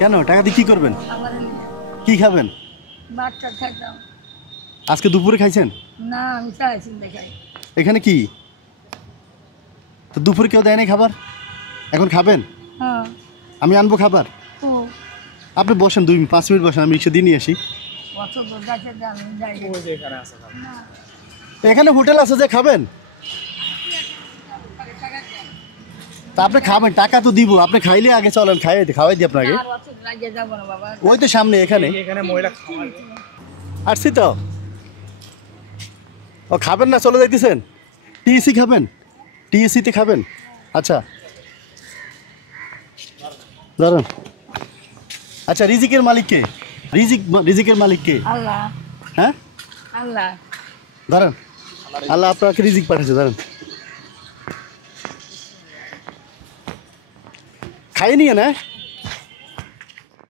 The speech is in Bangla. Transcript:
কেন টাকা দিয়ে কি করবেন? আমার কি খাবেন? বাচ্চা খাইতাম আজকে দুপুরে খাইছেন? না, আমি চাইছি দেখাই। এখানে কি তো দুপুরে কেউ দেয় নাই খাবার? এখন খাবেন? হ্যাঁ। আমি আনবো খাবার। ও আপনি বসেন 5 মিনিট বসেন, আমি রিক্সা দিয়ে নিয়ে আসি। অত দূর যাচ্ছে যে আমি যাই না। এখানে হোটেল আছে যে খাবেন? তা আপনি খাবেন, টাকা তো দিব, আপনি খাইলে আগে চলেন, খাওয়াই দিই আপনাকে। আর অত রাজ্যে যাবো না বাবা। ওই তো সামনে এখানে আসছি তো। ও খাবেন না, চলে যাইতেছেন? টিএসি খাবেন? টিএসিতে খাবেন? আচ্ছা দাঁড়ান। আচ্ছা রিজিকের মালিক কে? রিজিকের মালিক কে? আল্লাহ। হ্যাঁ আল্লাহ। দাঁড়ান, আল্লাহ আপনাকে রিজিক পাঠিয়েছে, দাঁড়ান। খাই নিয়ে না